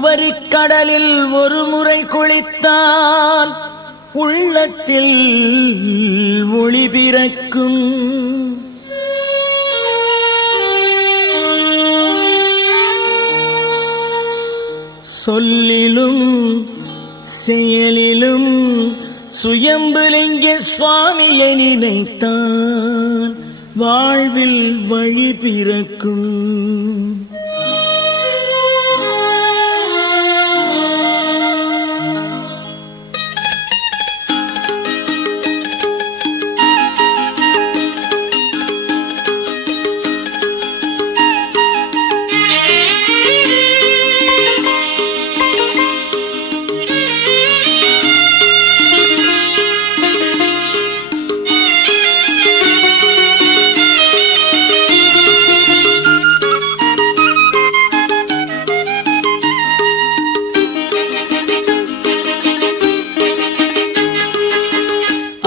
உவரிக்கடலில் ஒரு முறை குளித்தால் உள்ளத்தில் ஒளி பிறக்கும். சொல்லிலும் செயலிலும் சுயம்புலிங்க சுவாமியை நினைத்தான் வாழ்வில் வழி பிறக்கும்.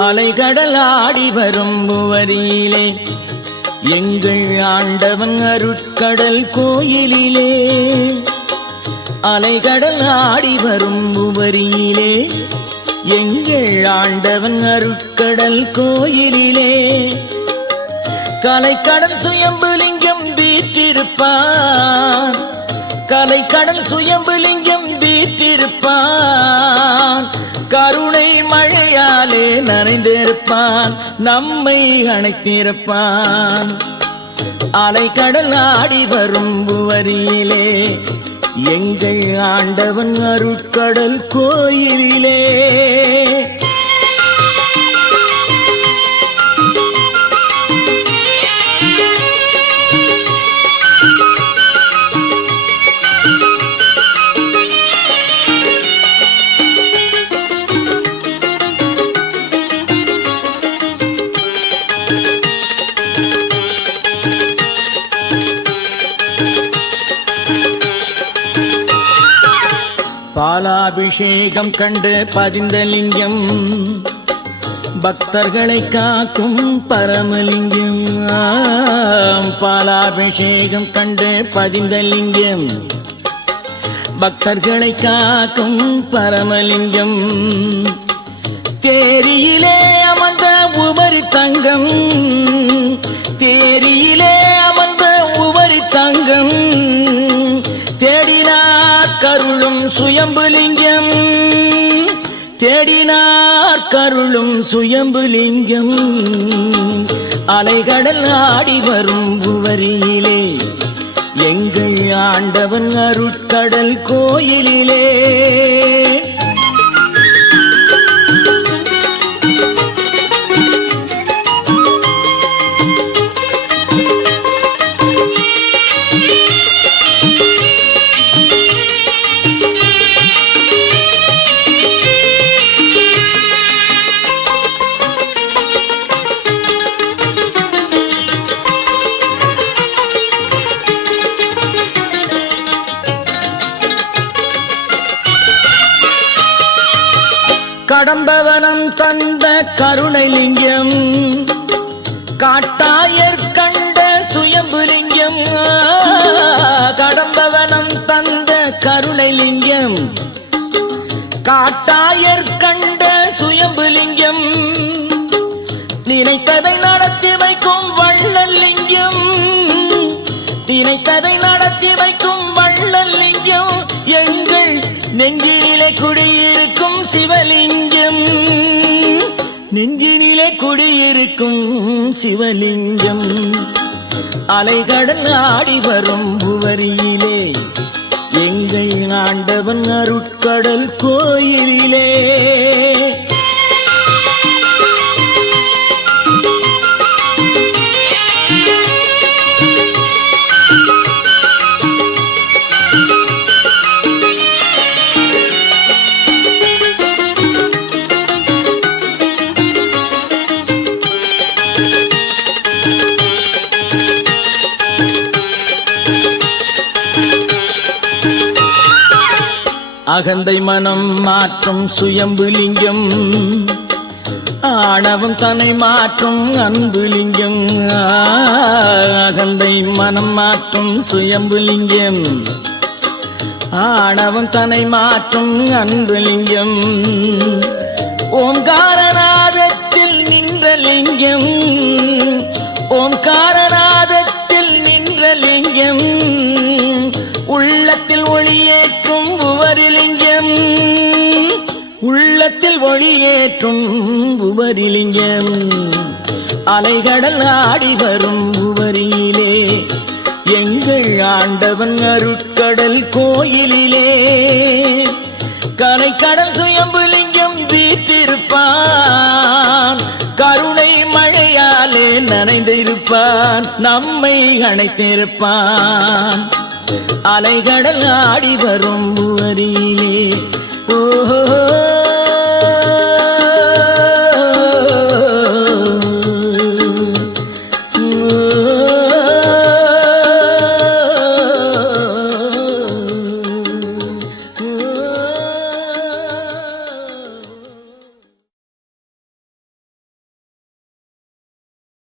அலைகடல் ஆடி வரும் உவரியிலே எங்கள் ஆண்டவன் அருட்கடல் கோயிலிலே. அலைகடல் ஆடி வரும் உவரியிலே எங்கள் ஆண்டவன் அருட்கடல் கோயிலிலே. கலைக்கடல் சுயம்புலிங்கம் வீற்றிருப்பான், கலைக்கடல் சுயம்புலிங்கம் வீற்றிருப்பான். கருணை மழையாலே நனைந்திருப்பான், நம்மை அணைத்திருப்பான். அலைக்கடல் ஆடி வரும் உவரியிலே எங்கள் ஆண்டவன் அருட்கடல் கோயிலிலே. பாலாபிஷேகம் கண்டு பதிந்த லிங்கம், பக்தர்களை காக்கும் பரமலிங்கம். பாலாபிஷேகம் கண்டு பதிந்த லிங்கம், பக்தர்களை காக்கும் பரமலிங்கம். தேரியிலே அமர்ந்த உபரி தங்கம், தேரியிலே அமர்ந்த உபரி தங்கம். தேடினார் கருளும் சுயம்புலிங்கம், தேடினார் கருளும் சுயம்புலிங்கம். அலைகடல் ஆடி வரும் உவரியிலே எங்கள் ஆண்டவன் அருட்கடல் கோயிலிலே. கடம்பவனம் தந்த கருணைலிங்கம், காட்டாயர் கண்ட சுயம்புலிங்கம். கடம்பவனம் தந்த கருணைலிங்கம், காட்டாயர் கண்ட சுயம்புலிங்கம். நினைத்ததை நடத்தி வைக்கும் வள்ளல் லிங்கம், நினைத்ததை நடத்தி வைக்கும் வள்ளல் லிங்கம். எங்கள் நெஞ்சினிலே குடியிருக்கும் சிவலிங்கம், நெஞ்சினிலே குடியிருக்கும் சிவலிங்கம். அலைகடல் ஆடி வரும் உவரியிலே எங்கள் ஆண்டவன் அருட்கடல் கோயிலிலே. அகந்தை மனம் மாற்றும் சுயம்புலிங்கம், ஆணவம் தன்னை மாற்றும் அன்புலிங்கம். அகந்தை மனம் மாற்றும் சுயம்புலிங்கம், ஆணவம் தன்னை மாற்றும் அன்புலிங்கம் ஓம்காரநாதத்தில் நின்ற லிங்கம் ஓம்காரநாதத்தில் நின்ற லிங்கம் உள்ளத்தில் ஒளியேற்றும் உவரிலிங்கம் உள்ளத்தில் ஒளியேற்றும் உவரிலிங்கம் அலைகடல் ஆடி வரும் உவரியிலே எங்கள் ஆண்டவன் அருட்கடல் கோயிலிலே கரைக்கடல் சுயம்புலிங்கம் வீற்றிருப்பான் கருணை மழையாலே நனைந்திருப்பான் நம்மை அணைத்திருப்பான் அலைகடல் ஆடி வரும் உவரியிலே ஓஹோ